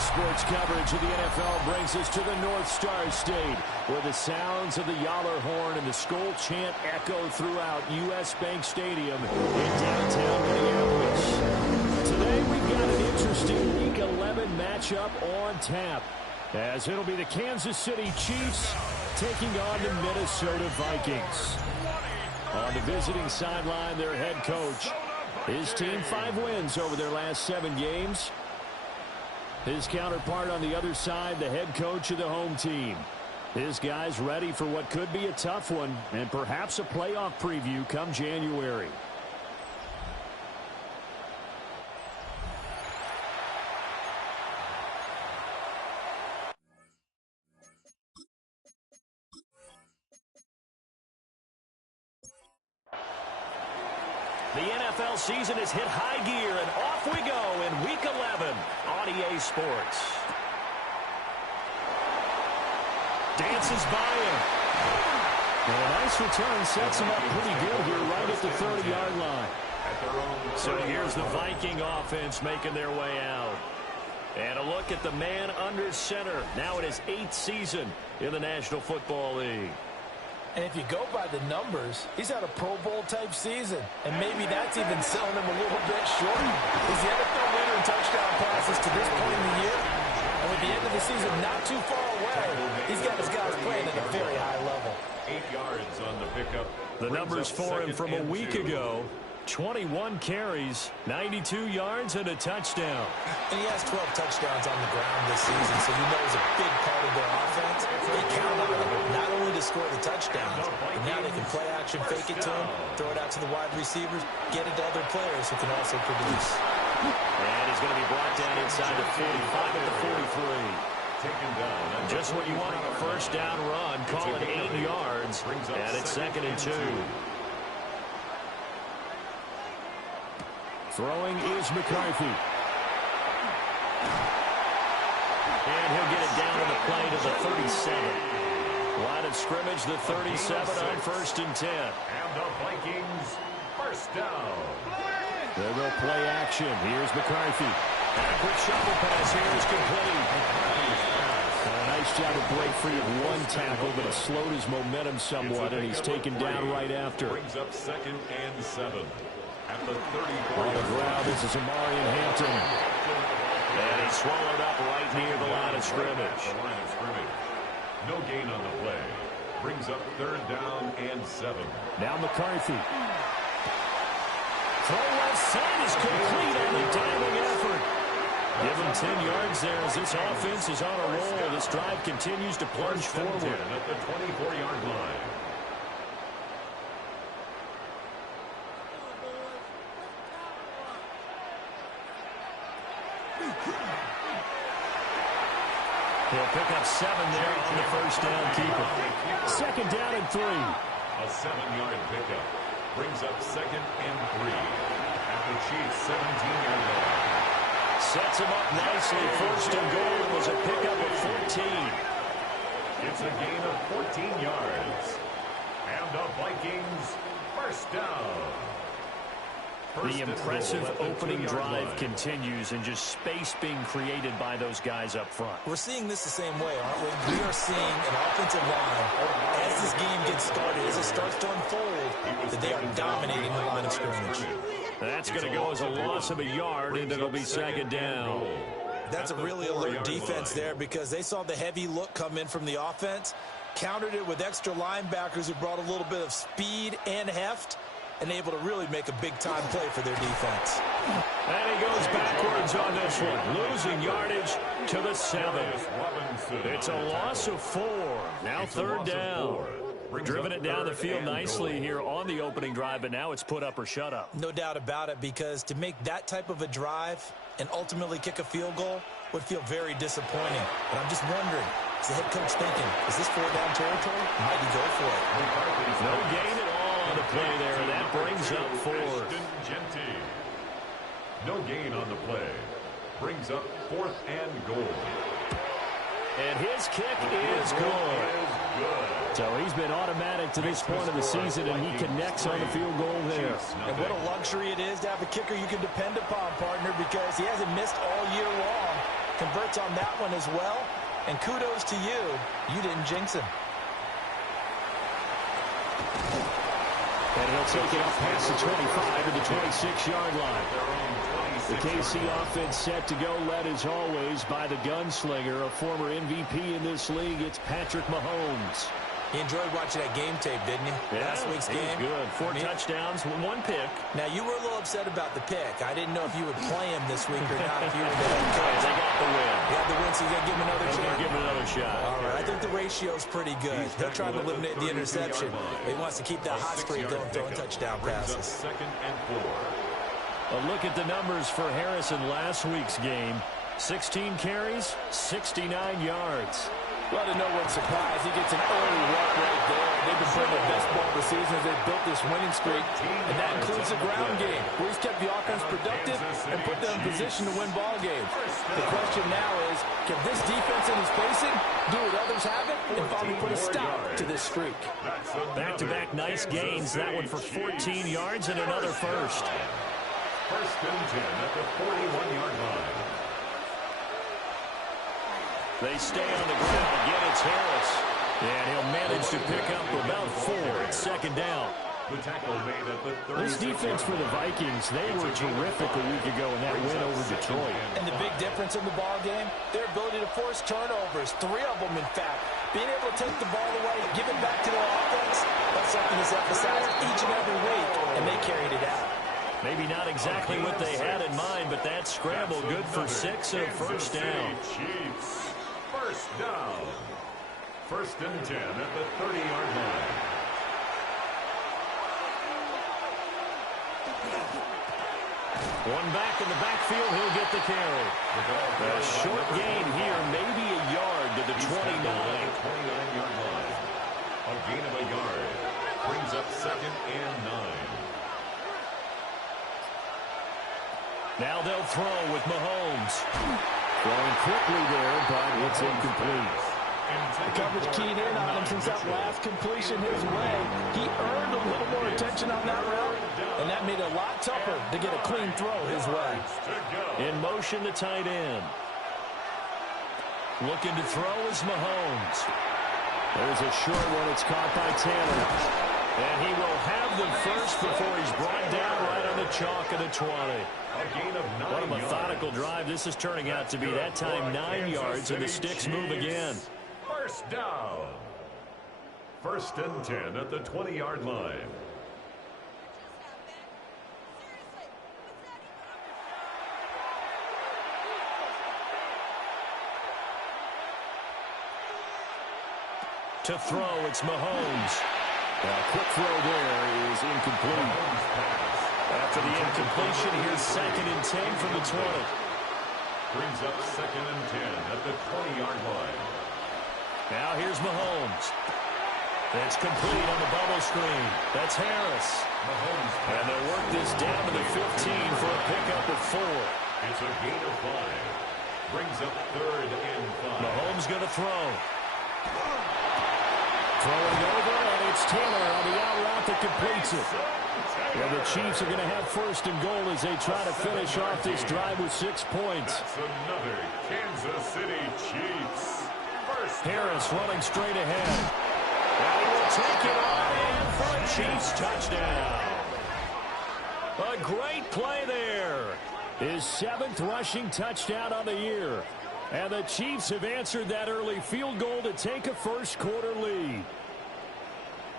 Sports coverage of the NFL brings us to the North Star State, where the sounds of the Yahler horn and the Skol chant echo throughout U.S. Bank Stadium in downtown Minneapolis. Today we've got an interesting Week 11 matchup on tap, as it'll be the Kansas City Chiefs taking on the Minnesota Vikings. On the visiting sideline, their head coach. His team 5 wins over their last 7 games. His counterpart on the other side, the head coach of the home team. His guys ready for what could be a tough one and perhaps a playoff preview come January. The NFL season has hit high gear, and off we go in Week 11 on EA Sports. Dances by him. And a nice return sets him up pretty good here right at the 30-yard line. So here's the Viking offense making their way out. And a look at the man under center. Now in his 8th season in the National Football League. And if you go by the numbers, he's had a Pro Bowl-type season. And maybe that's even selling him a little bit short. He's the NFL leader in touchdown passes to this point in the year. And with the end of the season not too far away, he's got his guys playing at a very high level. 8 yards on the pickup. The numbers for him from a week ago. 21 carries, 92 yards, and a touchdown. And he has 12 touchdowns on the ground this season, so you know he's a big part of their offense. They count on him not only to score the touchdowns, but now they can play action, fake it to him, throw it out to the wide receivers, get it to other players who can also produce. And he's going to be brought down inside the 45 at the 43. Taken down. Just what you want on a first down run. Call it 8 yards, and it's 2nd and 2. Throwing is McCarthy. And he'll get it down on the play to the 37. Line of scrimmage, the 37 on 1st and 10. And the Vikings, first down. They'll go play action. Here's McCarthy. And a quick shovel pass here is complete. A nice job to break free of one tackle, but it slowed his momentum somewhat, and he's taken down right after. Brings up 2nd and 7. At the 34. On the ground, this is Amarian Hampton. And he's swallowed up right near the line of scrimmage. No gain on the play. Brings up 3rd down and 7. Now McCarthy. Throw left side is complete on the diving effort. Give him 10 yards there as this offense is on a roll. This drive continues to plunge forward. At the 24-yard line. He'll pick up 7 there on the first down keeper. 2nd down and 3. A 7-yard pickup. Brings up 2nd and 3. At the Chiefs' 17-yard line. Sets him up nicely. 1st and goal was a pickup of 14. It's a gain of 14 yards. And the Vikings, first down. The impressive opening drive continues, and just space being created by those guys up front. We're seeing this the same way, aren't we? We are seeing an offensive line, as this game gets started, as it starts to unfold, that they are dominating the line of scrimmage. That's going to go as a loss of a yard, and it'll be 2nd down. That's a really alert defense there, because they saw the heavy look come in from the offense, countered it with extra linebackers who brought a little bit of speed and heft, and able to really make a big-time play for their defense. And he goes backwards on this one, losing yardage to the 7. It's a loss of 4. Now 3rd down. Driven it down the field nicely here on the opening drive, but now it's put up or shut up. No doubt about it, because to make that type of a drive and ultimately kick a field goal would feel very disappointing. But I'm just wondering, is the head coach thinking, is this 4-down territory? Might he go for it? No gain at all on the play there, and that brings up 4. No gain on the play. Brings up 4th and goal. And his kick is good. So he's been automatic to this point of the season, and he connects on the field goal there. And what a luxury it is to have a kicker you can depend upon, partner, because he hasn't missed all year long. converts on that one as well. And kudos to you. You didn't jinx him. And he'll take it up past the 25 to the 26-yard line. The KC offense set to go, led as always by the gunslinger, a former MVP in this league. It's Patrick Mahomes. You enjoyed watching that game tape, didn't you? Yeah, Last week's it game. was good. Four touchdowns, one pick. Now, you were a little upset about the pick. I didn't know if you would play him this week or not if you were the head coach. They got the win. You got the win, so you got to give him another shot. Give him another shot. All right, I think the ratio's pretty good. He'll try to eliminate the interception. He wants to keep that hot streak going, throwing touchdown passes. Second and 4. A look at the numbers for Harris in last week's game. 16 carries, 69 yards. Well, to no one's surprise, he gets an early walk right there. They've been playing their best ball of the season as they've built this winning streak, and that includes the ground game, where he's kept the offense productive and put them in position to win ball games. The question now is, can this defense that he's facing do what others haven't and finally put a stop to this streak? Back-to-back nice gains. That one for 14 yards and another first. First and 10 at the 41-yard line. They stay on the ground. Again, it's Harris. And he'll manage to pick up about 4. It's second down. The tackle made at the 30. This defense for the Vikings, they were terrific a week ago in that win over Detroit. And the big difference in the ball game, their ability to force turnovers, 3 of them, in fact. Being able to take the ball away, give it back to their offense, that's something that's emphasized each and every week, and they carried it out. Maybe not exactly what they had in mind, but that scramble good for 6 and a first down. Chiefs. First down. First and 10 at the 30-yard line. One back in the backfield, he'll get the carry. A short gain here, maybe a yard to the 29. 29-yard line. A gain of a yard. Brings up second and 9. Now they'll throw with Mahomes. Throwing quickly there, but it's incomplete. The coverage keyed in on him since that last completion his way. He earned a little more attention on that route, and that made it a lot tougher to get a clean throw his way. In motion, the tight end. Looking to throw is Mahomes. There's a short one. It's caught by Taylor. And he will have the first before he's brought down right on the chalk of the 20. What a methodical drive this is turning out to be. That time 9 yards, and the sticks move again. First down. First and 10 at the 20-yard line. To throw, it's Mahomes. A quick throw there is incomplete. After the incompletion, here's second and 10 from the 20. Brings up second and 10 at the 20-yard line. Now here's Mahomes. It's complete on the bubble screen. That's Harris. Mahomes. And they'll work this down to the 15 for a pickup of 4. It's a gain of 5. Brings up third and 5. Mahomes going to throw. Throwing over, and it's Taylor on the out route that completes it. Well, the Chiefs are going to have first and goal as they try to finish off this drive with 6 points. That's another Kansas City Chiefs. First Harris running straight ahead. And he will take it on in for a Chiefs touchdown. A great play there. His 7th rushing touchdown on the year. And the Chiefs have answered that early field goal to take a first-quarter lead.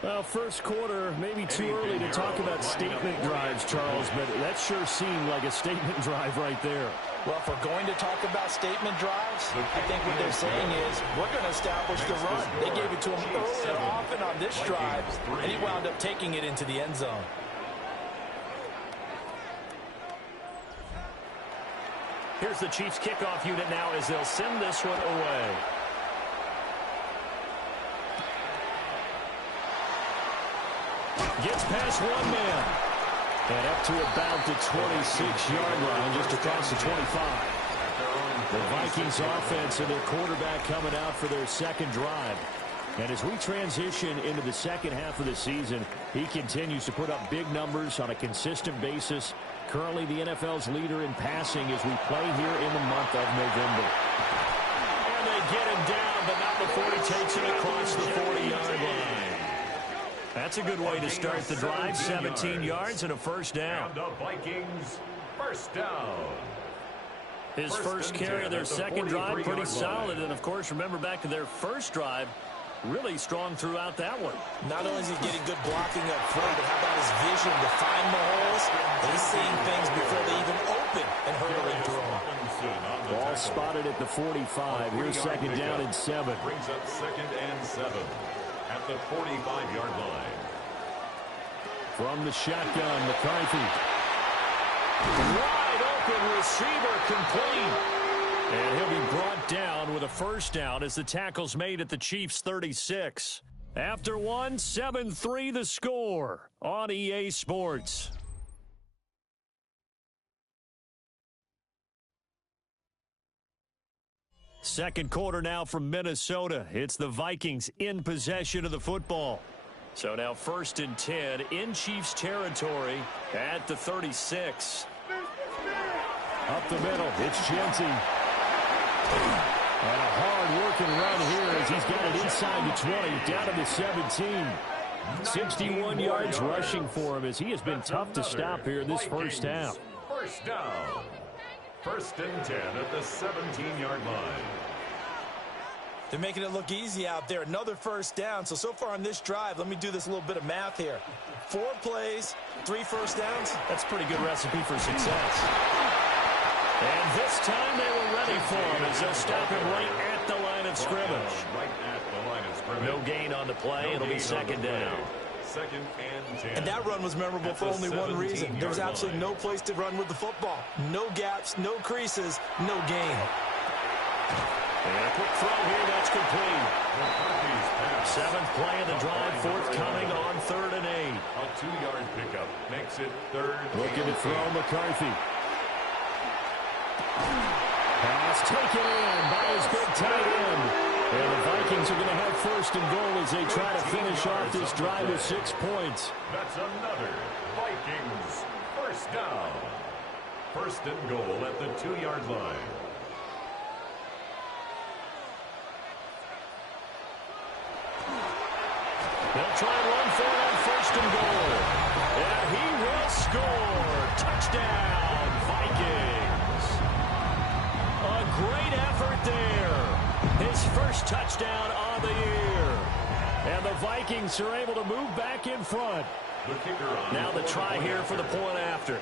Well, first quarter, maybe too early to talk about statement drives, Charles, but that sure seemed like a statement drive right there. Well, if we're going to talk about statement drives, I think what they're saying is we're going to establish the run. They gave it to him early and often on this drive, and he wound up taking it into the end zone. Here's the Chiefs kickoff unit now as they'll send this one away. Gets past one man. And up to about the 26-yard line, just across the 25. The Vikings offense and their quarterback coming out for their second drive. And as we transition into the second half of the season, he continues to put up big numbers on a consistent basis. Currently the NFL's leader in passing as we play here in the month of November. And they get him down, but not before he takes it across the 40-yard line. That's a good way to start the drive. 17 yards and a first down. And the Vikings first down. His first carry of their second drive, pretty solid. And, of course, remember back to their first drive, really strong throughout that one. Not only is he getting good blocking up front, but how about his vision to find the holes? He's seeing things before they even open and hurdling through them. Ball spotted at the 45. Here's second down and 7. Brings up second and 7 at the 45-yard line. From the shotgun, McCarthy. Wide open receiver, complete. And he'll be brought down with a first down as the tackle's made at the Chiefs' 36. After one, 7-3 the score on EA Sports. Second quarter now from Minnesota. It's the Vikings in possession of the football. So now 1st and 10 in Chiefs territory at the 36. Up the middle, it's Jensen. And a hard-working run here as he's got it inside the 20, down to the 17. 61 yards rushing for him as he has been tough to stop here in this first half. First down. 1st and 10 at the 17-yard line. They're making it look easy out there. Another first down. So far on this drive, let me do this little bit of math here. 4 plays, 3 first downs. That's a pretty good recipe for success. And this time they were ready for him as they'll stop him right at the line of scrimmage. Right at the line of scrimmage. No gain on the play. It'll be second down. 2nd and 10. And that run was memorable for only one reason. There was absolutely no place to run with the football. No gaps, no creases, no gain. And a quick throw here, that's complete. 7th play of the drive, forthcoming on 3rd and 8. A 2-yard pickup makes it 3rd. Looking to throw McCarthy. Pass taken in by his big tight end. And the Vikings are going to have 1st and goal as they try to finish off this drive with 6 points. That's another Vikings first down. 1st and goal at the 2-yard line. They'll try and run for it on 1st and goal. And he will score. Touchdown, Vikings. A great effort there. His first touchdown on the year. And the Vikings are able to move back in front. Now the try here for the point after.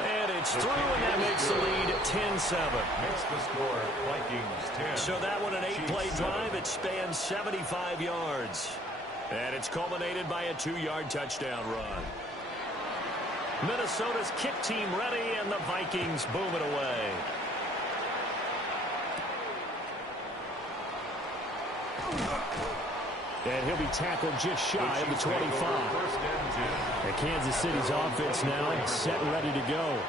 And it's through, and that makes the lead 10-7. Makes the score Vikings 10. So that one an 8-play drive. It spans 75 yards. And it's culminated by a 2-yard touchdown run. Minnesota's kick team ready, and the Vikings boom it away. And he'll be tackled just shy of the 25. And Kansas City's offense now set and ready to go.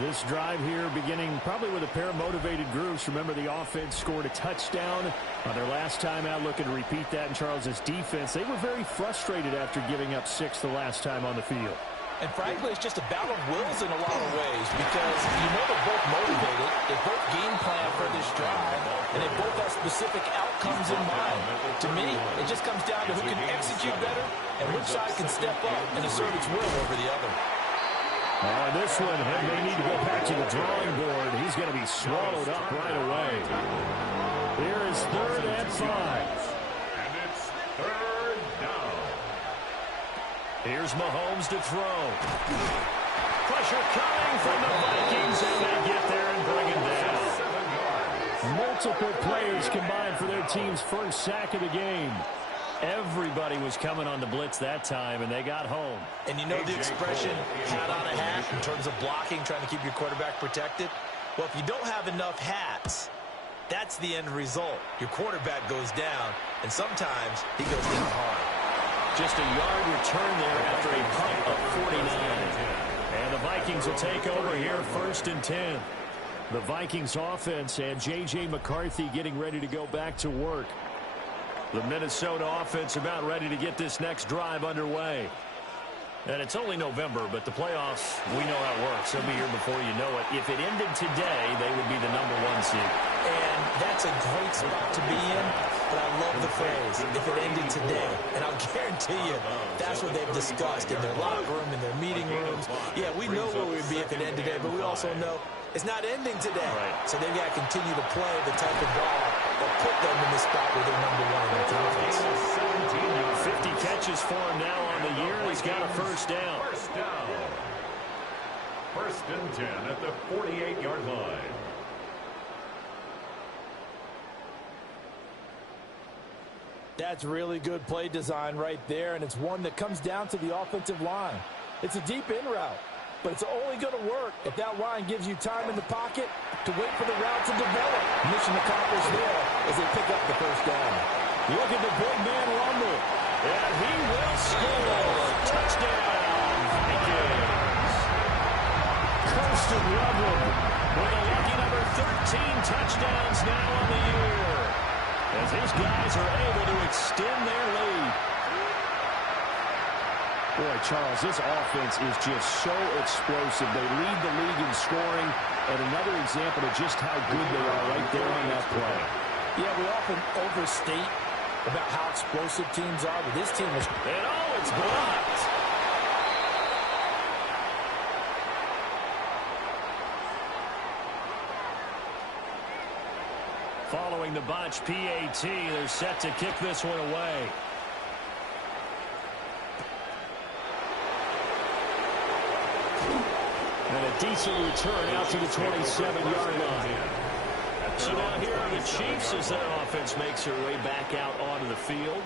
This drive here beginning probably with a pair of motivated groups. Remember, the offense scored a touchdown on their last time out, looking to repeat that in Charles's defense. They were very frustrated after giving up 6 the last time on the field. And frankly, it's just a battle of wills in a lot of ways because you know they're both motivated, they both game plan for this drive, and they both have specific outcomes in mind. To me, it just comes down to who can execute better and which side can step up and assert its will over the other. This one, he may need to go back to the drawing board. He's going to be swallowed up right away. Here is 3rd and 5. And it's 3rd down. Here's Mahomes to throw. Pressure coming from the Vikings, and they get there and bring him down. Multiple players combined for their team's first sack of the game. Everybody was coming on the blitz that time, and they got home. And you know the expression, hat on a hat, in terms of blocking, trying to keep your quarterback protected? Well, if you don't have enough hats, that's the end result. Your quarterback goes down, and sometimes he goes down hard. Just a yard return there after a punt of 49. And the Vikings will take over here 1st and 10. The Vikings offense and J.J. McCarthy getting ready to go back to work. The Minnesota offense about ready to get this next drive underway. And it's only November, but the playoffs, we know how it works. They'll be here before you know it. If it ended today, they would be the #1 seed. And that's a great spot to be in, but I love the phrase, if it ended today. And I'll guarantee you, that's what they've discussed in their locker room, in their meeting rooms. Yeah, we know where we'd be if it ended today, but we also know it's not ending today. Right. So they've got to continue to play the type of ball that put them in the spot where they're #1 in the offense. 50 catches for him now on the year. He's got a first down. First down. 1st and 10 at the 48-yard line. That's really good play design right there, and it's one that comes down to the offensive line. It's a deep in route, but it's only going to work if that line gives you time in the pocket to wait for the route to develop. Mission accomplished there as they pick up the first down. Look at the big man rumble. And he will score. Touchdown, Vikings. Kirsten Rubble with a lucky number 13 touchdowns now on the year, as these guys are able to extend their lead. Boy, Charles, this offense is just so explosive. They lead the league in scoring, and another example of just how good they are right there on that play. Yeah, we often overstate about how explosive teams are, but this team is... And oh, it's blocked. Following the botch PAT, they're set to kick this one away. And a decent return out to the 27-yard line. So now here are the Chiefs as that offense makes their way back out onto the field.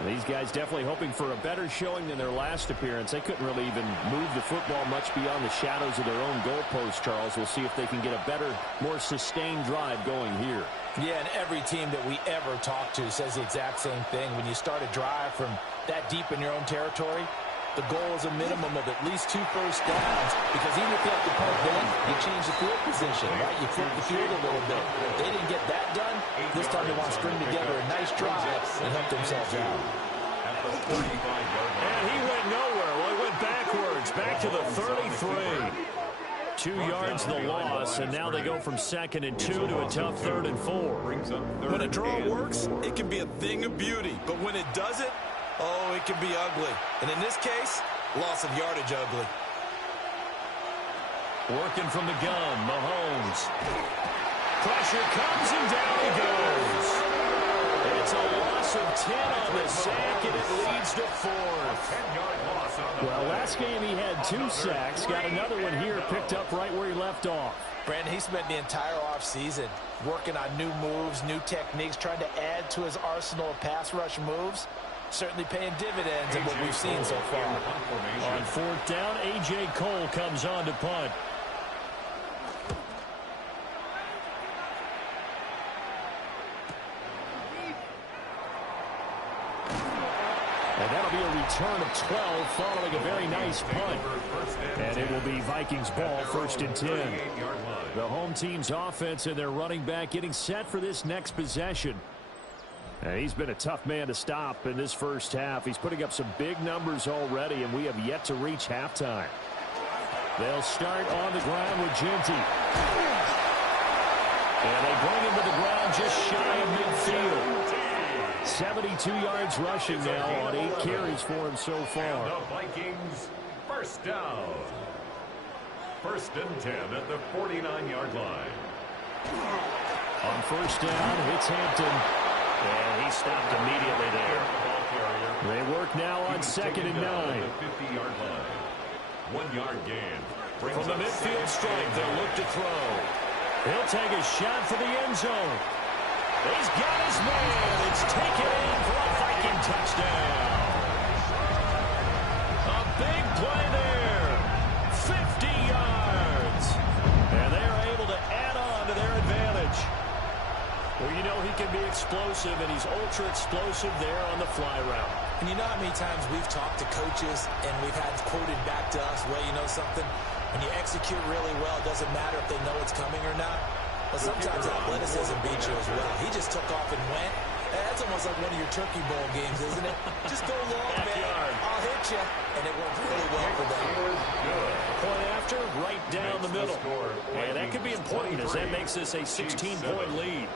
And these guys definitely hoping for a better showing than their last appearance. They couldn't really even move the football much beyond the shadows of their own goalpost, Charles. We'll see if they can get a better, more sustained drive going here. Yeah, and every team that we ever talk to says the exact same thing. When you start a drive from that deep in your own territory, the goal is a minimum of at least 2 first downs, because even if you have to punt then, you change the field position, right? You flip the field a little bit. They didn't get that done. This time they want to string together a nice drive and help themselves out. And he went nowhere. Well, he went backwards, back to the 33. 2 yards the loss, and now they go from 2nd and 2 to a tough 3rd and 4. When a draw works, it can be a thing of beauty, but when it doesn't, oh, it can be ugly. And in this case, loss of yardage ugly. Working from the gun, Mahomes. Pressure comes and down he goes. It's a loss of 10 on the sack, and it leads to 4th. Well, last game he had 2 sacks. Got another one here, picked up right where he left off. Brandon, he spent the entire offseason working on new moves, new techniques, trying to add to his arsenal of pass rush moves. Certainly paying dividends in what we've seen so far. On 4th down, A.J. Cole comes on to punt. And that'll be a return of 12 following a very nice punt. And it will be Vikings ball, 1st and 10. The home team's offense and their running back getting set for this next possession. And he's been a tough man to stop in this first half. He's putting up some big numbers already, and we have yet to reach halftime. They'll start on the ground with Genty. And they bring him to the ground just shy of midfield. 72 yards rushing now on 8 carries for him so far. The Vikings, first down. 1st and 10 at the 49-yard line. On 1st down, it's Hampton. And he stopped immediately there. They work now on 2nd and 9. 50-yard line. 1-yard gain. From the midfield stripe, they'll look to throw. He'll take a shot for the end zone. He's got his man. It's taken in for a Viking touchdown. A big play there. 50 yards. And they are able to add on to their advantage. Well, you know he can be explosive, and he's ultra-explosive there on the fly route. And you know how many times we've talked to coaches and we've had quoted back to us, well, you know something? When you execute really well, it doesn't matter if they know it's coming or not. But sometimes athleticism beats you as well. He just took off and went. That's almost like one of your turkey bowl games, isn't it? Just go long, man. I'll hit you. And it worked really well for them. Point after, right down the middle. And that could be important as that makes this a 16-point lead.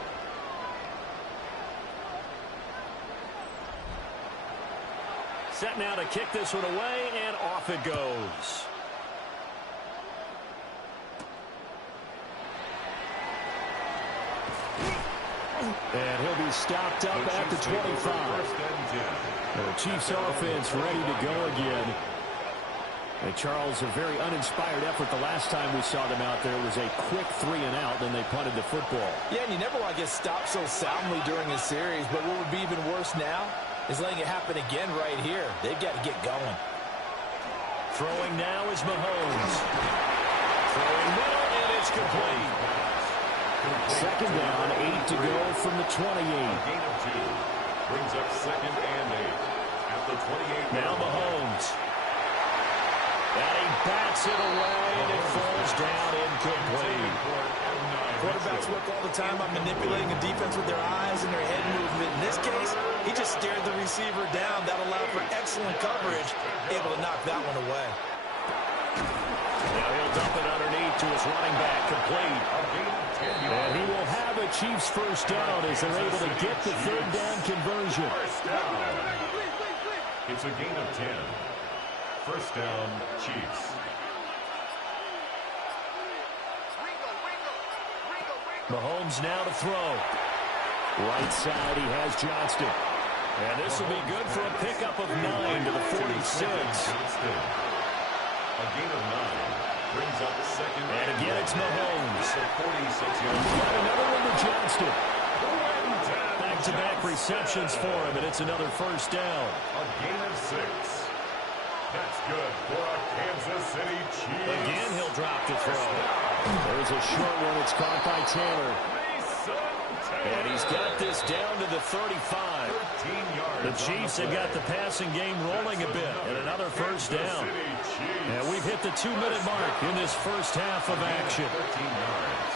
Set now to kick this one away, and off it goes. And he'll be stopped up at the 25. The Chiefs offense ready to go again. And Charles, a very uninspired effort the last time we saw them out there was a quick 3-and-out, then they punted the football. Yeah, and you never want to get stopped so soundly during a series, but what would be even worse now is letting it happen again right here. They've got to get going. Throwing now is Mahomes. Throwing middle, and it's complete. Second down, 8 to go from the 28. Gain of 2. Brings up second and 8. At the 28. Now Mahomes. And he bats it away, and it falls down incomplete. Quarterbacks work all the time on manipulating a defense with their eyes and their head movement. In this case, he just stared the receiver down. That allowed for excellent coverage, able to knock that one away. Now he'll dump it underneath to his running back, complete. And he will have a Chiefs first down as they're able to get the third down conversion. First down. It's a gain of 10. First down, Chiefs. Mahomes now to throw. Right side, he has Johnston. And this will be good for a pickup of 9 to the 46. A gain of 9. Brings up second. And again, it's Mahomes. 46-yard. Got another one to Johnston. Back-to-back receptions for him, and it's another first down. A gain of 6. That's good for a Kansas City Chiefs. Again, he'll drop to throw. There's a short one. It's caught by Taylor. And he's got this down to the 35. The Chiefs have got the passing game rolling a bit, and another first down. And we've hit the 2-minute mark in this first half of action. 13 yards.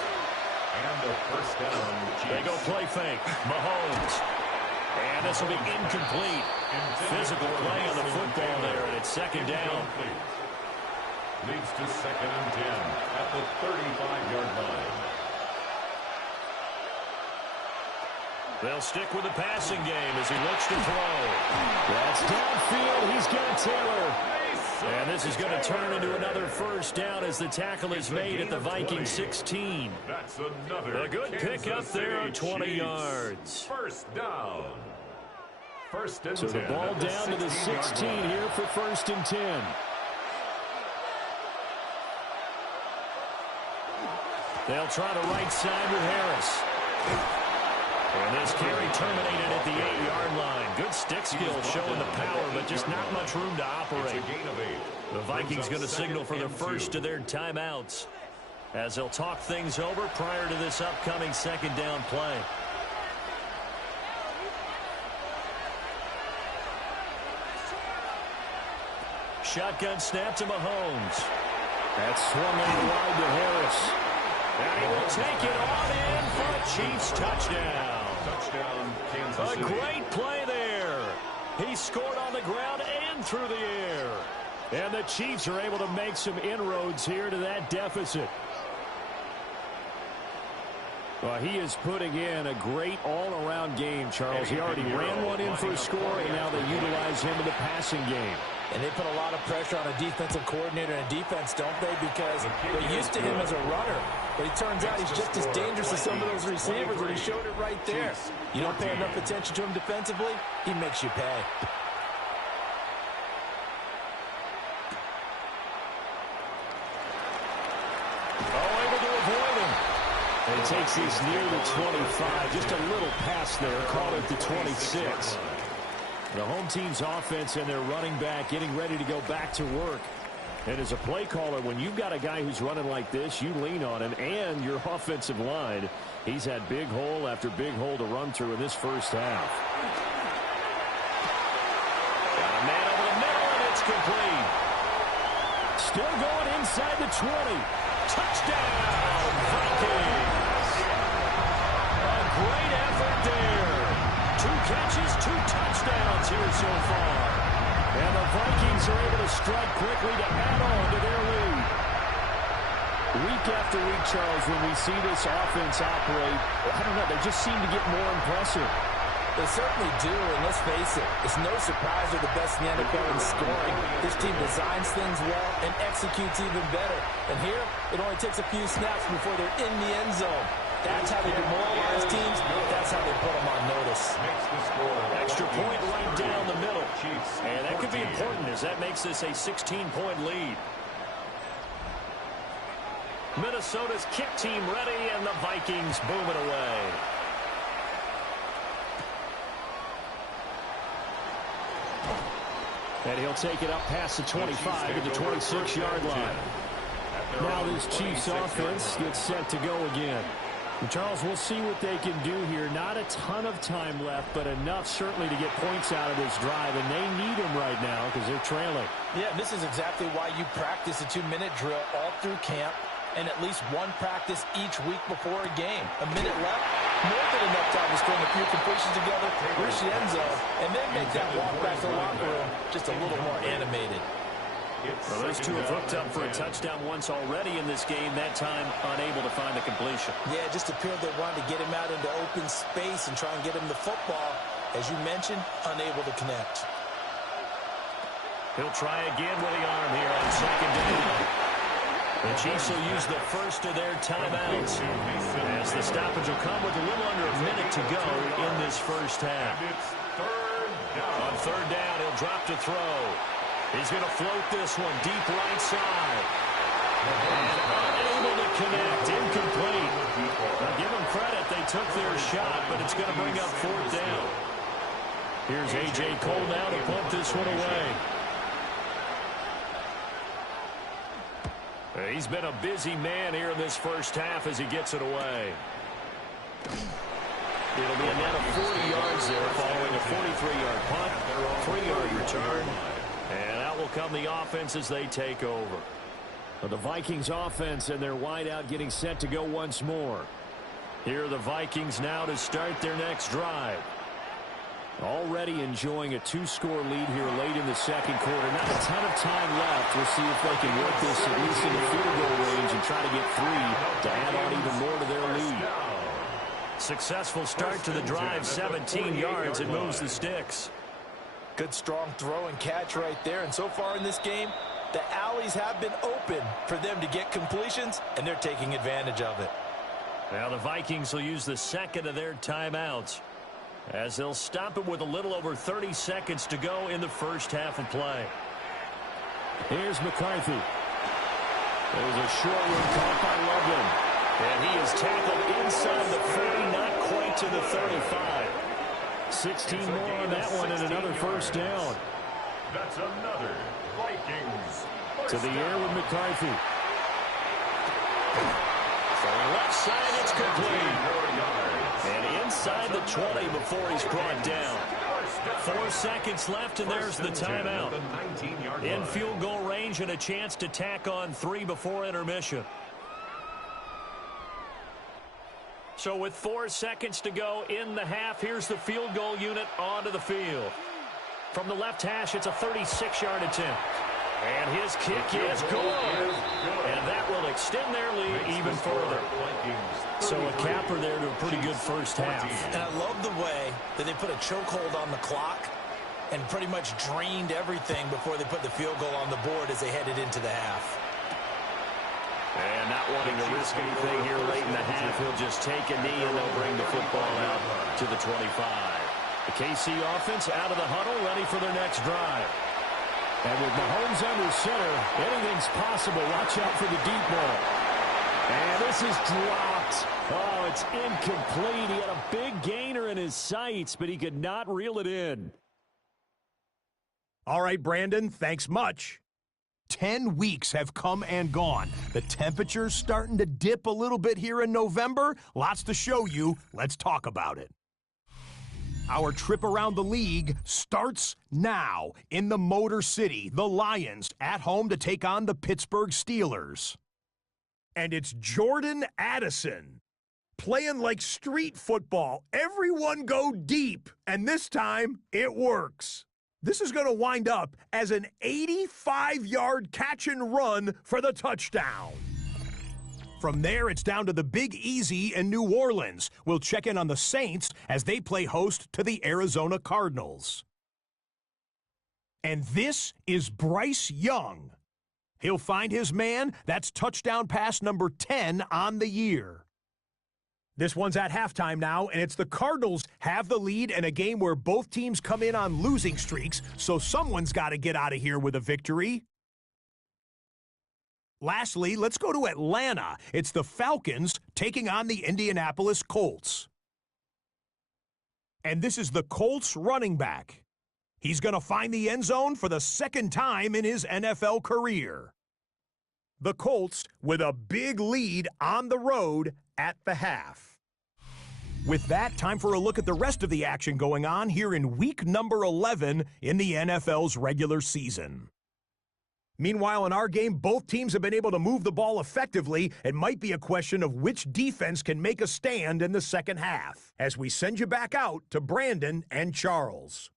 And the first down, Chiefs. They go play fake. Mahomes. And this will be incomplete. Physical play on the football there, and it's second down. Leads to second and 10 at the 35-yard line. They'll stick with the passing game as he looks to throw. That's downfield. He's got Taylor. And this is going to turn into another first down as the tackle is made at the Vikings 16. That's another A good pickup there of 20 yards. First down. First and 10. So the ball down to the 16 here for first and 10. They'll try the right side with Harris. And this carry terminated at the 8-yard line. Good stick skills showing the power, but just not much room to operate. It's a gain of 8. The Vikings going to signal for the first of their timeouts as they'll talk things over prior to this upcoming second down play. Shotgun snap to Mahomes. That's swung out wide to Harris. And he will take it on in for a Chiefs touchdown. Touchdown, Kansas City. A great play there. He scored on the ground and through the air. And the Chiefs are able to make some inroads here to that deficit. Well, he is putting in a great all-around game, Charles. He already ran one in for a score, and now they utilize him in the passing game. And they put a lot of pressure on a defensive coordinator and defense, don't they? Because they're used to him as a runner. But it turns out he's just as dangerous as some of those receivers, and he showed it right there. You don't pay enough attention to him defensively, he makes you pay. Oh, able to avoid him. And he takes this near the 25. Just a little pass there, caught at the 26. The home team's offense and their running back getting ready to go back to work. And as a play caller, when you've got a guy who's running like this, you lean on him and your offensive line. He's had big hole after big hole to run through in this first half. Got a man over the middle, and it's complete. Still going inside the 20. Touchdown, Vikings. A great effort there. 2 catches, 2 touchdowns here so far. And the Vikings are able to strike quickly to add on to their lead. Week after week, Charles, when we see this offense operate, I don't know, they just seem to get more impressive. They certainly do, and let's face it, it's no surprise they're the best in the NFL in scoring. This team designs things well and executes even better. And here, it only takes a few snaps before they're in the end zone. That's how they demoralize teams. That's how they put them on notice. Extra point right down the middle. And that could be important as that makes this a 16-point lead. Minnesota's kick team ready, and the Vikings booming away. And he'll take it up past the 25 to the 26-yard line. Now this Chiefs offense gets set to go again. And Charles, we'll see what they can do here. Not a ton of time left, but enough certainly to get points out of this drive, and they need them right now because they're trailing. Yeah, this is exactly why you practice a 2-minute drill all through camp, and at least one practice each week before a game. A minute left, more than enough time to string a few completions together, reach the end zone, and then make that walk back to the locker room just a little more animated. Well, those two have hooked up for a touchdown once already in this game, that time unable to find the completion. Yeah, it just appeared they wanted to get him out into open space and try and get him the football. As you mentioned, unable to connect. He'll try again with the arm here on second down. The Chiefs will use the first of their timeouts as the stoppage will come with a little under a minute to go in this first half. On third down, he'll drop to throw. He's going to float this one deep right side. And unable to connect, incomplete. Now give them credit, they took their shot, but it's going to bring up fourth down. Here's A.J. Cole now to pump this one away. He's been a busy man here in this first half as he gets it away. It'll be a net of 40 yards there following a 43-yard punt, 3-yard return, and out will come the offense as they take over. Well, the Vikings offense and their wideout getting set to go once more. Here are the Vikings now to start their next drive. Already enjoying a 2-score lead here late in the second quarter. Not a ton of time left. We'll see if they can work this at least in the field goal range and try to get 3 to add on even more to their lead. Successful start to the drive, 17 yards, and moves the sticks. Good strong throw and catch right there. And so far in this game, the alleys have been open for them to get completions, and they're taking advantage of it. Now the Vikings will use the second of their timeouts as they'll stop it with a little over 30 seconds to go in the first half of play. Here's McCarthy. There's a short one caught by Loveland. And he is tackled inside the 40, not quite to the 35. 16 more on that one and another first down. That's another Vikings. To the air with McCarthy. From left side, it's complete. And inside the 20 before he's brought down. 4 seconds left, and there's the timeout. In field goal range and a chance to tack on 3 before intermission. So with 4 seconds to go in the half, here's the field goal unit onto the field. From the left hash, it's a 36-yard attempt. And his kick is good. And that will extend their lead even further. So a capper there to a pretty good first half. And I love the way that they put a chokehold on the clock and pretty much drained everything before they put the field goal on the board as they headed into the half. And not wanting to risk anything here late in the half, he'll just take a knee and they'll bring the football out to the 25. The KC offense out of the huddle, ready for their next drive. And with Mahomes under center, anything's possible. Watch out for the deep ball. And this is dropped. Oh, it's incomplete. He had a big gainer in his sights, but he could not reel it in. All right, Brandon, thanks much. 10 weeks have come and gone. The temperature's starting to dip a little bit here in November. Lots to show you. Let's talk about it. Our trip around the league starts now in the Motor City. The Lions at home to take on the Pittsburgh Steelers. And it's Jordan Addison playing like street football. Everyone go deep, and this time it works. This is going to wind up as an 85-yard catch and run for the touchdown. From there, it's down to the Big Easy in New Orleans. We'll check in on the Saints as they play host to the Arizona Cardinals. And this is Bryce Young. He'll find his man. That's touchdown pass number 10 on the year. This one's at halftime now, and it's the Cardinals have the lead in a game where both teams come in on losing streaks, so someone's got to get out of here with a victory. Lastly, let's go to Atlanta. It's the Falcons taking on the Indianapolis Colts. And this is the Colts running back. He's going to find the end zone for the second time in his NFL career. The Colts with a big lead on the road at the half. With that, time for a look at the rest of the action going on here in week number 11 in the NFL's regular season. Meanwhile, in our game, both teams have been able to move the ball effectively. It might be a question of which defense can make a stand in the second half, as we send you back out to Brandon and Charles.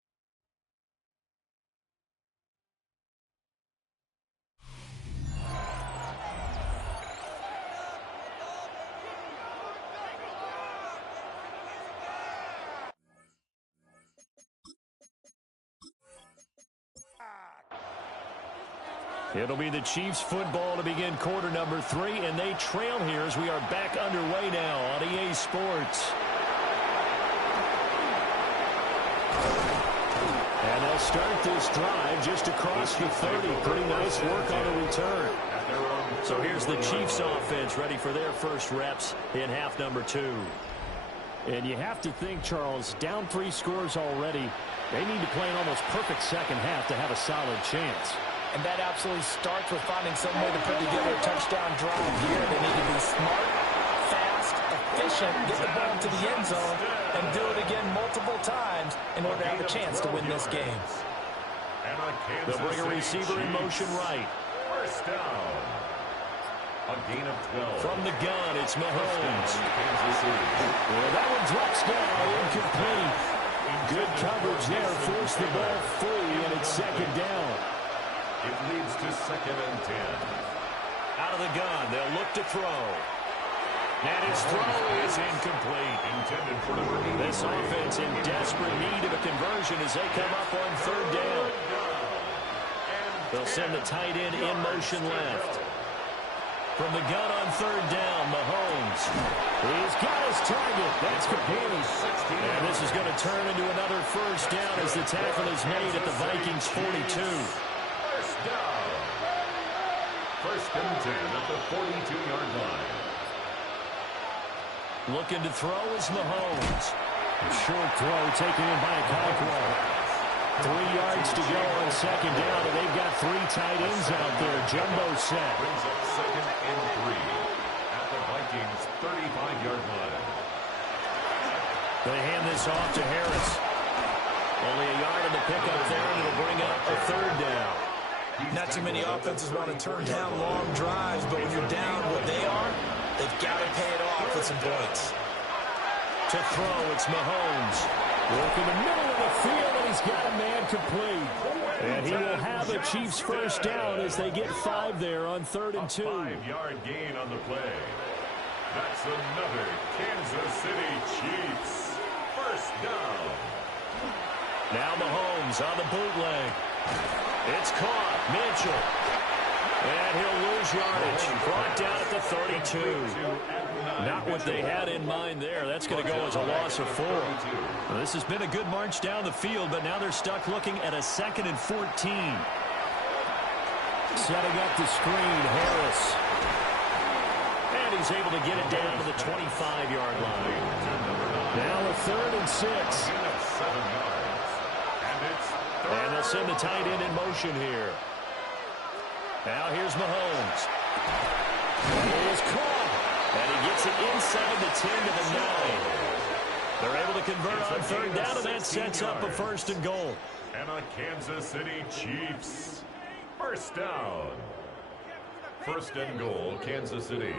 It'll be the Chiefs football to begin quarter number 3, and they trail here as we are back underway now on EA Sports. And they'll start this drive just across the 30. Pretty nice work on the return. So here's the Chiefs offense ready for their first reps in half number 2. And you have to think, Charles, down 3 scores already. They need to play an almost perfect second half to have a solid chance. And that absolutely starts with finding some way to put together a touchdown drive here. They need to be smart, fast, efficient, get the ball to the end zone, and do it again multiple times in order to have a chance to win this game. They'll bring a receiver in motion right. First down. A gain of 12. From the gun, it's Mahomes. Well, that one drops down, incomplete. Good coverage there, forced the ball free, and it's second down. It leads to 2nd and 10. Out of the gun, they'll look to throw. And his throw is incomplete. Intended for number 83. This offense in desperate need of a conversion as they come up on 3rd down. They'll send the tight end in motion left. From the gun on 3rd down, Mahomes. He's got his target. That's complete. And this is going to turn into another first down as the tackle is made at the Vikings 42. Down. 1st and 10 at the 42-yard line. Looking to throw is Mahomes. Short throw taken in by Okonkwo. 3 yards to go on 2nd down, and they've got 3 tight ends out there. Jumbo set. Brings up 2nd and 3 at the Vikings 35-yard line. They hand this off to Harris. Only a yard in the pickup there, and it'll bring up a 3rd down. Not too many offenses want to turn down long drives, but when you're down what they are, they've got to pay it off with some points. To throw, it's Mahomes. Work in the middle of the field, and he's got a man complete. And he will have a Chiefs first down as they get 5 there on 3rd and 2. A 5-yard gain on the play. That's another Kansas City Chiefs first down. Now Mahomes on the bootleg. It's caught. Mitchell. And he'll lose yardage. Brought down at the 32. Not what they had in mind there. That's going to go as a loss of 4. Well, this has been a good march down the field, but now they're stuck looking at a 2nd and 14. Setting up the screen, Harris. And he's able to get it down to the 25-yard line. Now a 3rd and 6. And they'll send the tight end in motion here. Now here's Mahomes. He is caught. And he gets it inside the 10 to the 9. They're able to convert on third down, and that sets up a 1st and goal. And the Kansas City Chiefs. First down. 1st and goal, Kansas City.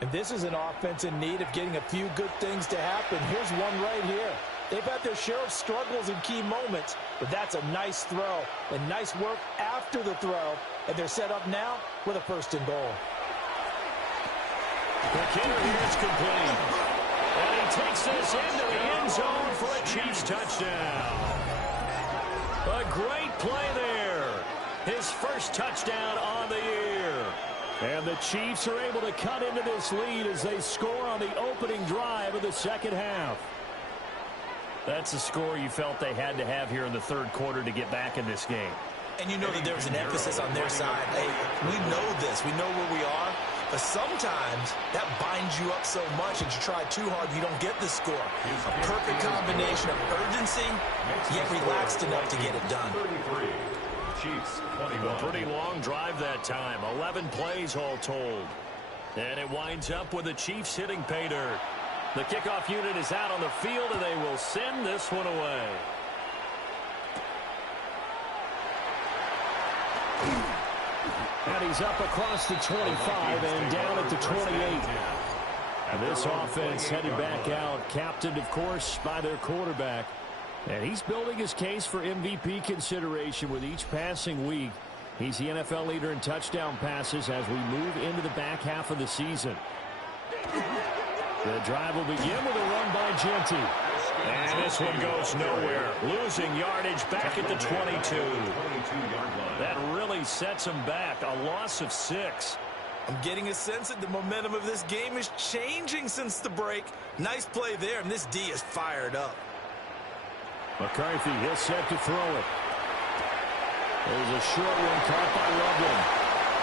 And this is an offense in need of getting a few good things to happen. Here's one right here. They've had their share of struggles in key moments, but that's a nice throw and nice work after the throw. And they're set up now with a 1st and goal. The kicker here is complete. And he takes this into the end zone for a Chiefs touchdown. A great play there. His first touchdown on the year. And the Chiefs are able to cut into this lead as they score on the opening drive of the 2nd half. That's a score you felt they had to have here in the 3rd quarter to get back in this game. And you know that there was an emphasis on their side. Hey, we know this. We know where we are. But sometimes that binds you up so much that you try too hard, you don't get the score. A perfect combination of urgency, yet relaxed enough to get it done. 33. Chiefs, 21. A pretty long drive that time. 11 plays all told. And it winds up with the Chiefs hitting pay dirt. The kickoff unit is out on the field, and they will send this one away. And he's up across the 25 and down at the 28. And this offense headed back out, captained, of course, by their quarterback. And he's building his case for MVP consideration with each passing week. He's the NFL leader in touchdown passes as we move into the back half of the season. The drive will begin with a run by Genty. And this one goes nowhere. Losing yardage back at the 22. That really sets him back. A loss of 6. I'm getting a sense that the momentum of this game is changing since the break. Nice play there, and this D is fired up. McCarthy, he'll set to throw it. There's a short one caught by Loveland.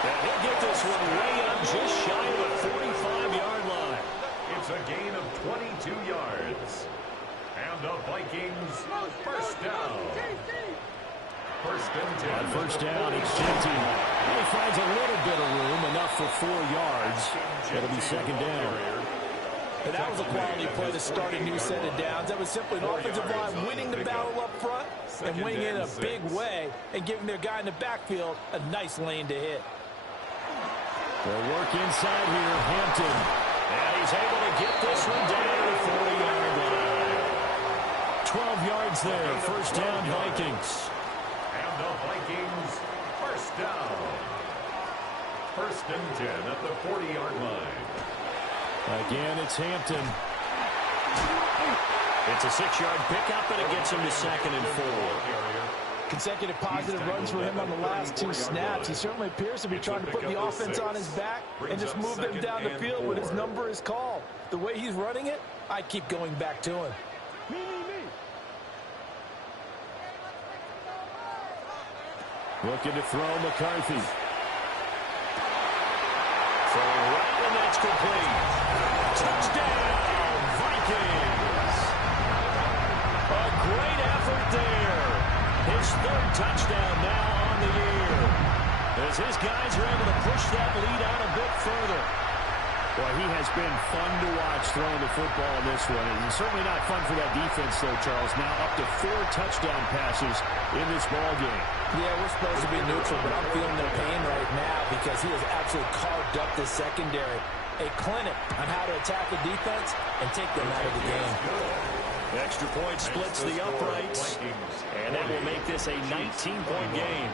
And he'll get this one way up just shy of the 45-yard line. It's a gain of 22 yards. And the Vikings, 1st down. 1st and 10. On 1st down, it's Genty. He finds a little bit of room, enough for 4 yards. It'll be 2nd down. And that was a quality play to start a new set of downs. That was simply an offensive line winning the battle up front and winning it in a big way and giving their guy in the backfield a nice lane to hit. They'll work inside here, Hampton. And he's able to get this one down to the 40-yard line. 12 yards there, 1st down, Vikings. And the Vikings, 1st down. 1st and 10 at the 40-yard line. Again, it's Hampton. It's a 6-yard pickup, and it gets him to 2nd and 4. Consecutive positive runs for him on the last 2 snaps. He certainly appears to be trying to put the offense on his back and just move them down the field when his number is called. The way he's running it, I keep going back to him. Looking to throw McCarthy. Throwing right, and that's complete. Touchdown, Vikings. A great effort there. His 3rd touchdown now on the year. As his guys are able to push that lead out a bit further. Boy, he has been fun to watch throwing the football in this one. And certainly not fun for that defense, though, Charles. Now up to 4 touchdown passes in this ball game. Yeah, we're supposed to be neutral, but I'm feeling their pain right now because he has absolutely carved up the secondary. A clinic on how to attack the defense and take them out of the game. Extra point splits the uprights, and that will make this a 19-point game.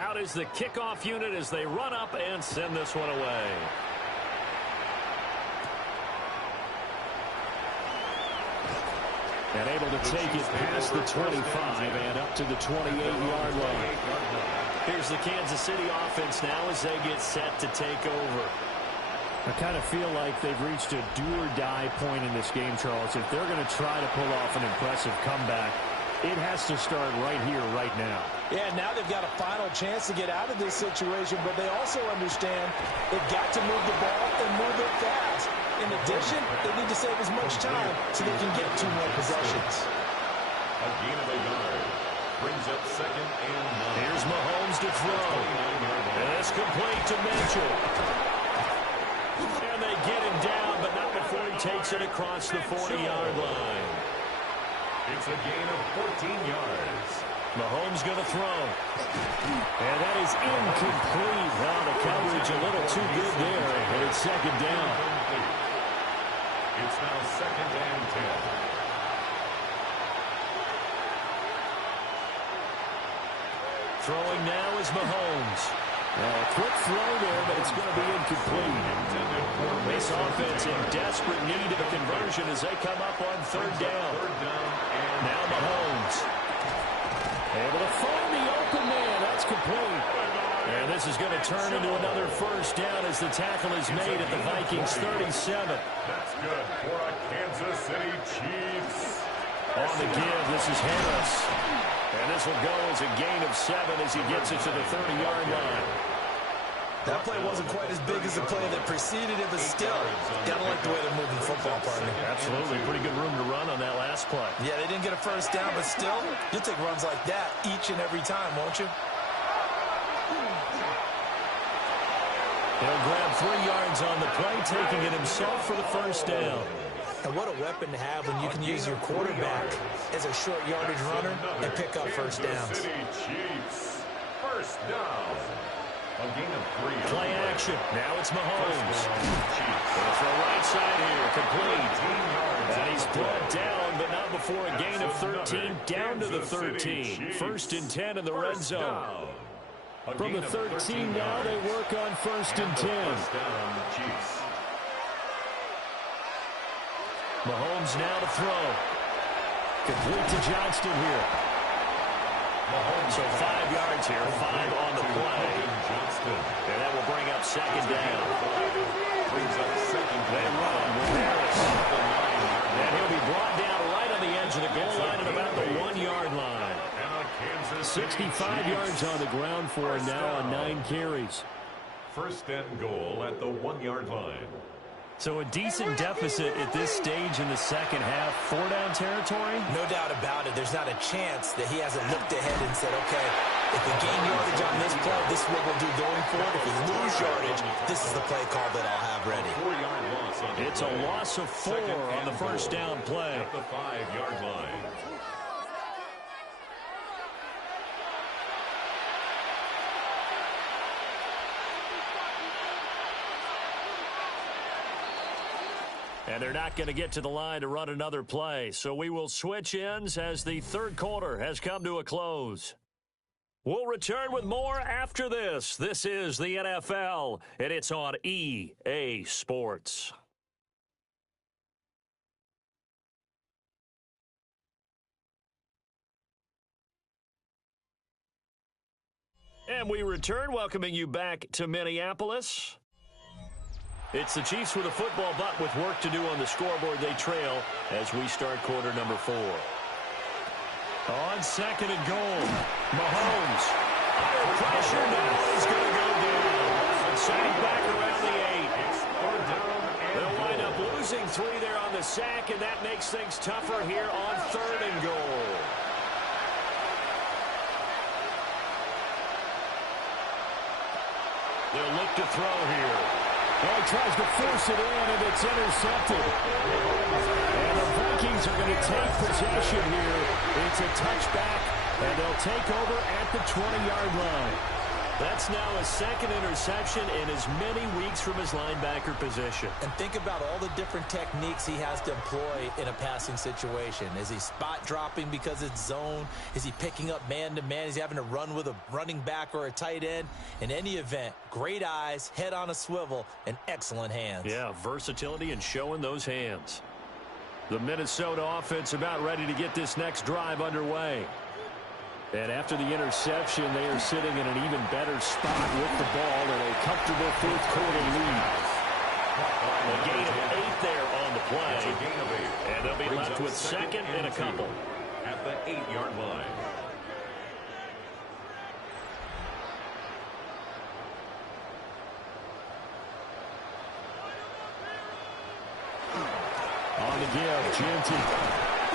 Out is the kickoff unit as they run up and send this one away. And able to take it past the 25 and up to the 28-yard line. Here's the Kansas City offense now as they get set to take over. I kind of feel like they've reached a do-or-die point in this game, Charles. If they're going to try to pull off an impressive comeback, it has to start right here, right now. Yeah, now they've got a final chance to get out of this situation, but they also understand they've got to move the ball and move it fast. In addition, they need to save as much time so they can get 2 more possessions. A gain of a yard. Brings up 2nd and 9. Here's Mahomes to throw. And it's complete to Mitchell. And they get him down, but not before he takes it across the 40-yard line. It's a gain of 14 yards. Mahomes going to throw. And that is incomplete. Now the coverage a little too good there, and it's 2nd down. It's now 2nd and 10. Throwing now is Mahomes. A quick throw there, but it's going to be incomplete. This offense in desperate need of a conversion as they come up on 3rd down. Now Mahomes. Able to find the open man. That's complete. And this is going to turn into another 1st down as the tackle is made at the Vikings 37. That's good for a Kansas City Chiefs. On the give, this is Harris. And this will go as a gain of 7 as he gets it to the 30-yard line. That play wasn't quite as big as the play that preceded it, but still, gotta like the way they're moving the football, partner. Absolutely. Pretty good room to run on that last play. Yeah, they didn't get a 1st down, but still, you'll take runs like that each and every time, won't you? He'll grab 3 yards on the play, taking it himself for the 1st down. And what a weapon to have when you can use your quarterback as a short yardage runner and pick up 1st downs. City Chiefs. 1st down. A gain of 3. Play action. Now it's Mahomes. It's the right side here. Complete. And he's brought down, but not before a gain of 13. Down to the 13. 1st and 10 in the red zone. From the 13 now, they work on 1st and 10. Mahomes now to throw. Complete to Johnston here. So 5 yards here, 5 on the play. And that will bring up 2nd down. They run with Harris. And he'll be brought down right on the edge of the goal line at about the 1-yard line. 65 yards on the ground for him now on 9 carries. 1st and goal at the 1-yard line. So a decent deficit at this stage in the 2nd half. 4-down territory? No doubt about it. There's not a chance that he hasn't looked ahead and said, okay, if we gain yardage on this play, this is what we'll do going forward. If we lose yardage, this is the play call that I'll have ready. 4-yard loss on the It's a loss of 4 on the 1st down play. At the 5-yard line. And they're not going to get to the line to run another play. So we will switch ends as the 3rd quarter has come to a close. We'll return with more after this. This is the NFL, and it's on EA Sports. And we return, welcoming you back to Minneapolis. It's the Chiefs with a football, but with work to do on the scoreboard, they trail as we start quarter number 4. On 2nd and goal, Mahomes. Under pressure now is going to go down. Setting back around the 8. They'll wind up losing 3 there on the sack, and that makes things tougher here on 3rd and goal. They'll look to throw here. Well, he tries to force it in, and it's intercepted. And the Vikings are going to take possession here. It's a touchback, and they'll take over at the 20-yard line. That's now a 2nd interception in as many weeks from his linebacker position. And think about all the different techniques he has to employ in a passing situation. Is he spot dropping because it's zone? Is he picking up man-to-man? Is he having to run with a running back or a tight end? In any event, great eyes, head on a swivel, and excellent hands. Yeah, versatility and showing those hands. The Minnesota offense about ready to get this next drive underway. And after the interception, they are sitting in an even better spot with the ball in a comfortable 4th quarter lead. A gain of 8 there on the play. And they'll be left with 2nd and a couple. At the 8-yard line. On the give, Kinetik.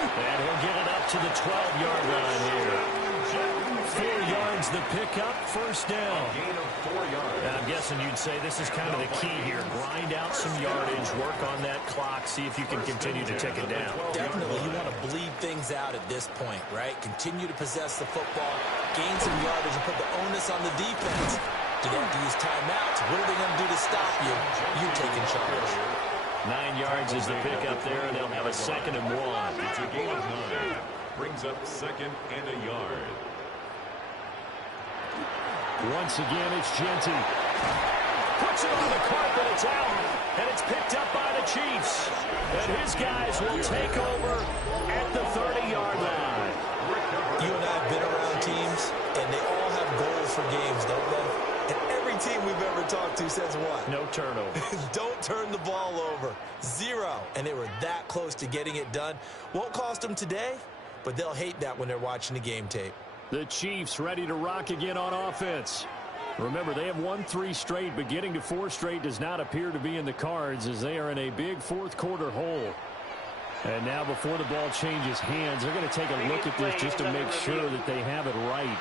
And he'll get it up to the 12-yard line here. 4 yards the pickup, first down. Gain of 4 yards. And I'm guessing you'd say this is kind of the key here. Grind out some yardage, work on that clock, see if you can continue to tick it down. Definitely, you want to bleed things out at this point, right? Continue to possess the football, gain some yardage, and put the onus on the defense. Do they have to use timeouts? What are they going to do to stop you? You're taking charge. 9 yards is the pickup there, and they'll have a 2nd and 1. It's a gain of 9. Brings up 2nd and a yard. Once again, it's Genty. Puts it on the carpet, it's out, and it's picked up by the Chiefs. And his guys will take over at the 30-yard line. You and I have been around teams, and they all have goals for games, don't they? And every team we've ever talked to says what? No turnover. Don't turn the ball over. 0. And they were that close to getting it done. Won't cost them today, but they'll hate that when they're watching the game tape. The Chiefs ready to rock again on offense. Remember, they have won 3 straight, but getting to 4 straight does not appear to be in the cards as they are in a big fourth-quarter hole. And now before the ball changes hands, they're going to take a look at this just to make sure that they have it right.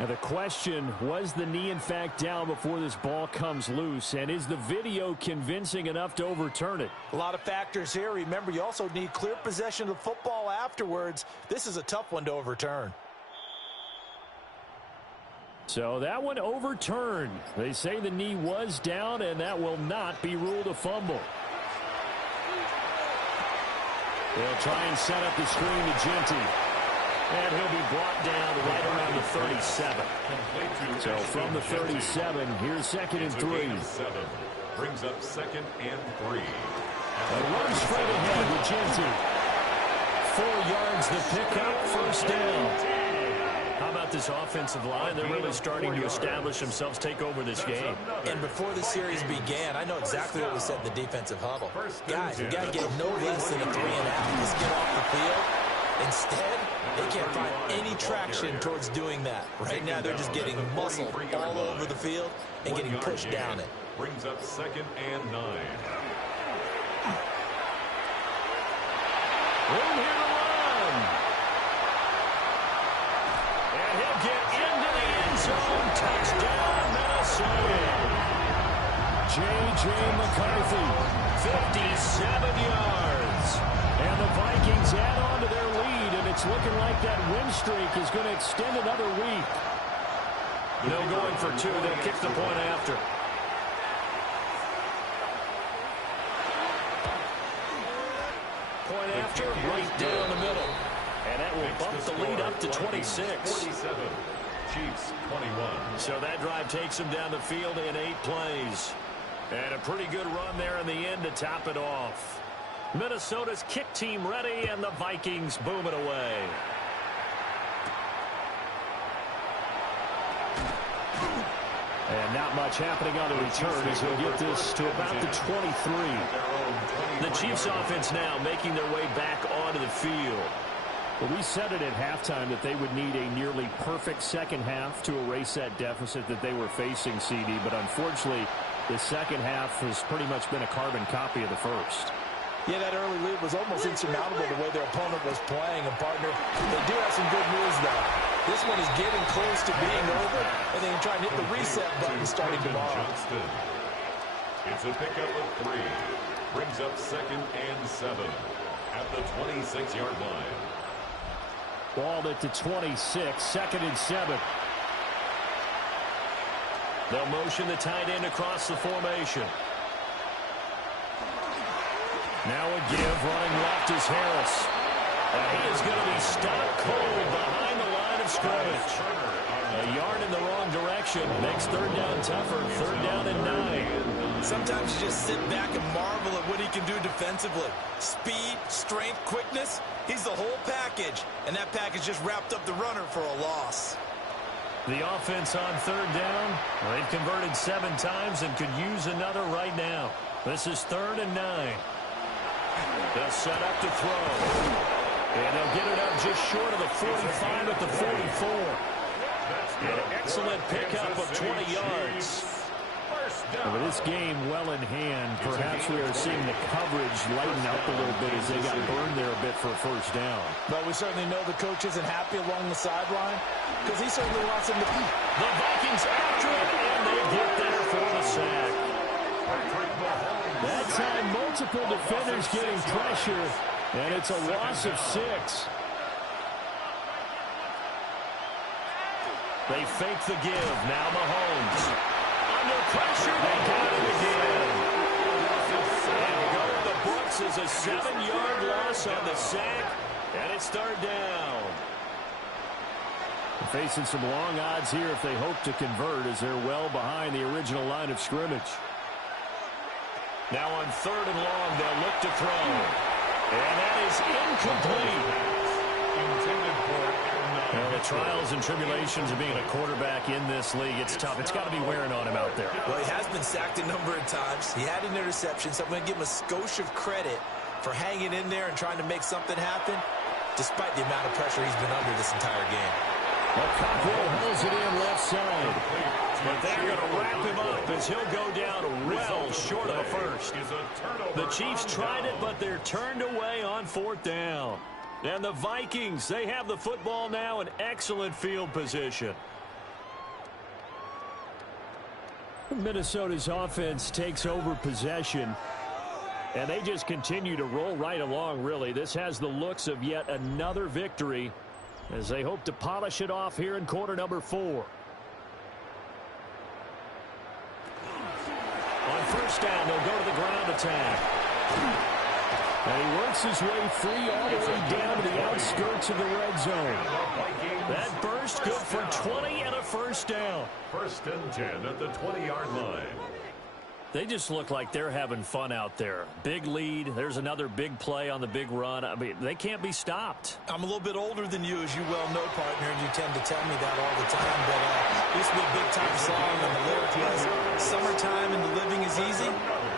Now the question, was the knee in fact down before this ball comes loose? And is the video convincing enough to overturn it? A lot of factors here. Remember, you also need clear possession of the football afterwards. This is a tough one to overturn. So that one overturned. They say the knee was down, and that will not be ruled a fumble. They'll try and set up the screen to Genty. And he'll be brought down right around the 37. So from the 37, here's 2nd and 3. Brings up 2nd and 3. A run straight ahead with Genty. 4 yards the pickup, first down. How about this offensive line? They're really starting to establish themselves, take over this game. And before the series began, I know exactly what was said in the defensive huddle. Guys, we got to get no less than a 3-and-out. Let's get off the field. Instead, they can't find any traction towards doing that. Right now, they're just getting muscled all over the field and getting pushed down it. Brings up 2nd and 9. Room here to run. And he'll get into the end zone. Touchdown, Minnesota. J.J. McCarthy, 57 yards. And the Vikings add on to their lead, and it's looking like that win streak is going to extend another week. No going for 2. They'll kick the point after. Point after, right down the middle. And that will bump the lead up to 26. 47. Chiefs 21. So that drive takes them down the field in 8 plays. And a pretty good run there in the end to top it off. Minnesota's kick team ready, and the Vikings boom it away. And not much happening on the return as he'll get this to about the 23. The Chiefs offense now making their way back onto the field. Well, we said it at halftime that they would need a nearly perfect second half to erase that deficit that they were facing, CD. But unfortunately, the second half has pretty much been a carbon copy of the first. Yeah, that early lead was almost insurmountable the way their opponent was playing. And, partner, they do have some good news, though. This one is getting close to being over, and they can try and hit the reset button starting tomorrow. It's a pickup of 3. Brings up 2nd and 7 at the 26-yard line. Ball at the 26, 2nd and 7. They'll motion the tight end across the formation. Now a give, running left is Harris. And he is going to be stopped cold behind the line of scrimmage. A yard in the wrong direction makes 3rd down tougher. 3rd down and 9. Sometimes you just sit back and marvel at what he can do defensively. Speed, strength, quickness, he's the whole package. And that package just wrapped up the runner for a loss. The offense on 3rd down. They've converted 7 times and could use another right now. This is 3rd and 9. They'll set up to throw. And they'll get it up just short of the 45 at the 44. An excellent pickup of 20 yards. down. With this game well in hand, perhaps we are seeing the coverage lighten up a little bit as they got burned there a bit for a first down. But we certainly know the coach isn't happy along the sideline because he certainly wants him to. The Vikings after it, and they get there for the sack. That time, multiple defenders getting pressure, and it's a loss of 6. They fake the give. Now Mahomes. Under pressure, they got it again. And go in the books as a 7-yard loss on the sack, and it's third down. They're facing some long odds here if they hope to convert as they're well behind the original line of scrimmage. Now on third and long, they'll look to throw. And that is incomplete. Well, the trials and tribulations of being a quarterback in this league, it's tough. It's got to be wearing on him out there. Well, he has been sacked a number of times. He had an interception, so I'm going to give him a skosh of credit for hanging in there and trying to make something happen, despite the amount of pressure he's been under this entire game. Well, Cockrell holds it in left side. But they're going to wrap him up as he'll go down well short of a first. The Chiefs tried it, but they're turned away on fourth down. And the Vikings, they have the football now in excellent field position. Minnesota's offense takes over possession. And they just continue to roll right along, really. This has the looks of yet another victory as they hope to polish it off here in quarter number 4. On first down, they'll go to the ground attack. And he works his way free all the way down to the outskirts of the red zone. That burst good for 20 and a first down. First and 10 at the 20-yard line. They just look like they're having fun out there. Big lead. There's another big play on the big run. I mean, they can't be stopped. I'm a little bit older than you, as you well know, partner, and you tend to tell me that all the time. But it used to be a big-time song, and the lyric was, summertime and the living is easy.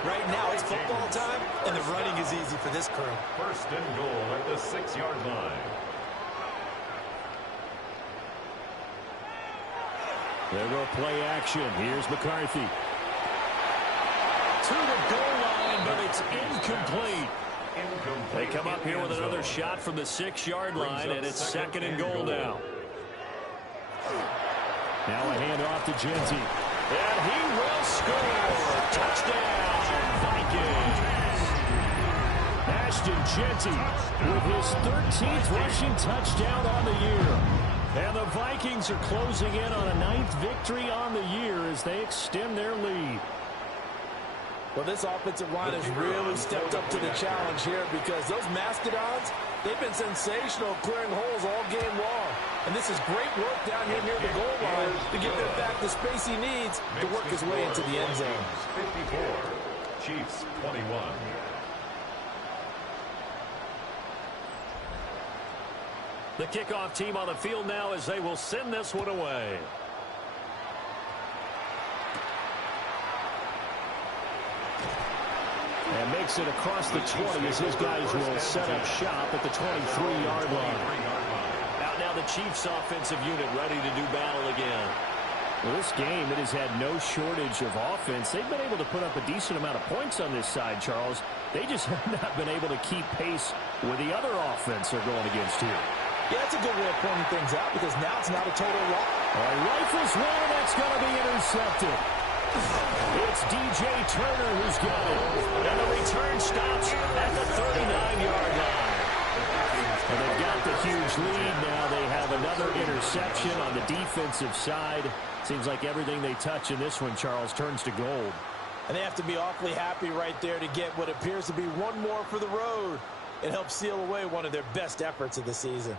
Right now, it's football time, and the running is easy for this crew. First and goal at the 6-yard line. There go play action. Here's McCarthy. To the goal line, but it's incomplete. They come up here with another shot from the 6-yard line, and it's second and goal now. Now a handoff to Genty. And he will score. Touchdown, Vikings. Ashton Genty with his 13th rushing touchdown on the year. And the Vikings are closing in on a 9th victory on the year as they extend their lead. Well, this offensive line has really stepped up to the challenge here because those Mastodons, they've been sensational clearing holes all game long. And this is great work down here near the goal line to give him back the space he needs to work his way into the end zone. 54, Chiefs 21. The kickoff team on the field now as they will send this one away. And makes it across the 20 as his guys will set up shop at the 23-yard line. Out now the Chiefs offensive unit ready to do battle again. Well, this game, it has had no shortage of offense. They've been able to put up a decent amount of points on this side, Charles. They just have not been able to keep pace with the other offense they're going against here. Yeah, that's a good way of pointing things out because now it's not a total loss. Rifles one, that's going to be intercepted. It's DJ Turner who's got it. And the return stops at the 39-yard line. And they've got the huge lead now. They have another interception on the defensive side. Seems like everything they touch in this one, Charles, turns to gold. And they have to be awfully happy right there to get what appears to be one more for the road. It helps seal away one of their best efforts of the season.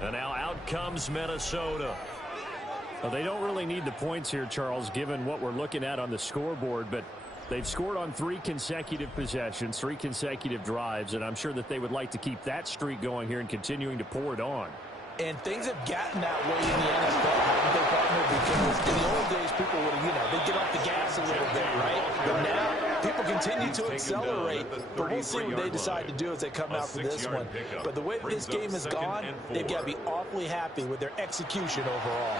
And now out comes Minnesota. Well, they don't really need the points here, Charles, given what we're looking at on the scoreboard, but they've scored on 3 consecutive possessions, 3 consecutive drives, and I'm sure that they would like to keep that streak going here and continuing to pour it on. And things have gotten that way in the NFL, haven't they, partner? Because in the old days, people would, they'd get off the gas a little bit, right? But now, people continue to accelerate, but we'll see what they decide to do as they come out for this one. But the way this game has gone, they've got to be awfully happy with their execution overall.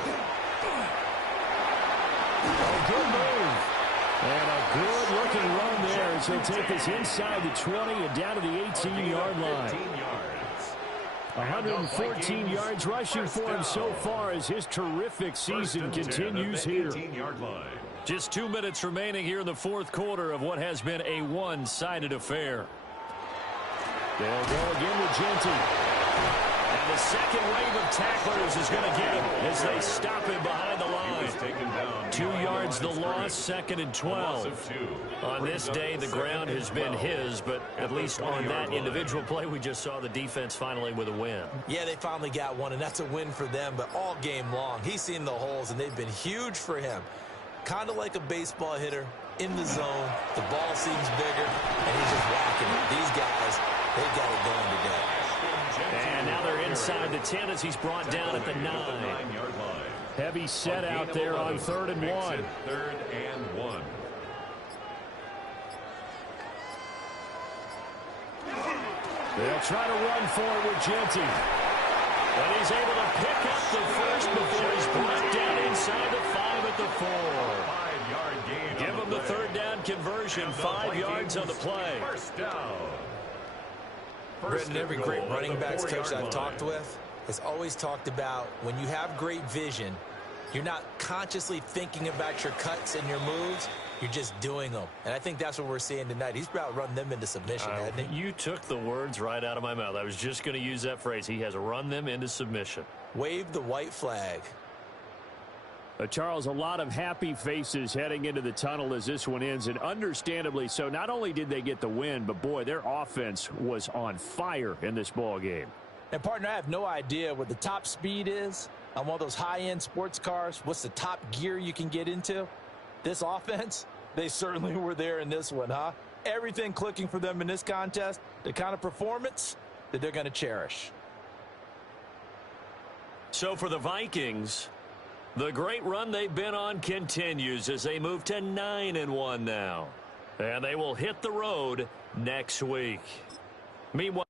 Oh, good move. And a good-looking run there as he'll take this inside the 20 and down to the 18-yard line. 114 yards rushing for him so far as his terrific season continues here. Just 2 minutes remaining here in the fourth quarter of what has been a one-sided affair. They'll go again with Genty. And the second wave of tacklers is going to get him as they stop him behind the line. 2 yards the loss, 2nd and 12. On this day, the ground has been his, but at least on that individual play, we just saw the defense finally with a win. Yeah, they finally got one, and that's a win for them, but all game long, he's seen the holes, and they've been huge for him. Kind of like a baseball hitter in the zone. The ball seems bigger, and he's just whacking it. These guys, they've got it going today. And now they're inside the 10 as he's brought down at the 9-yard line. Heavy set out there on 3rd and 1. 3rd and 1. They'll try to run for it with Genty. And he's able to pick up the first before he's brought down inside the 5 at the 4. 5-yard gain. Give him the 3rd down conversion, 5 yards on the play. First down. Britton, every great running backs coach I've talked with has always talked about when you have great vision, you're not consciously thinking about your cuts and your moves. You're just doing them. And I think that's what we're seeing tonight. He's about run them into submission, hasn't he? You took the words right out of my mouth. I was just going to use that phrase. He has run them into submission. Wave the white flag. Charles, a lot of happy faces heading into the tunnel as this one ends, and understandably so. Not only did they get the win, but, boy, their offense was on fire in this ball game. And, partner, I have no idea what the top speed is on one of those high-end sports cars. What's the top gear you can get into? This offense, they certainly were there in this one, huh? Everything clicking for them in this contest, the kind of performance that they're going to cherish. So for the Vikings, the great run they've been on continues as they move to 9-1 now. And they will hit the road next week. Meanwhile,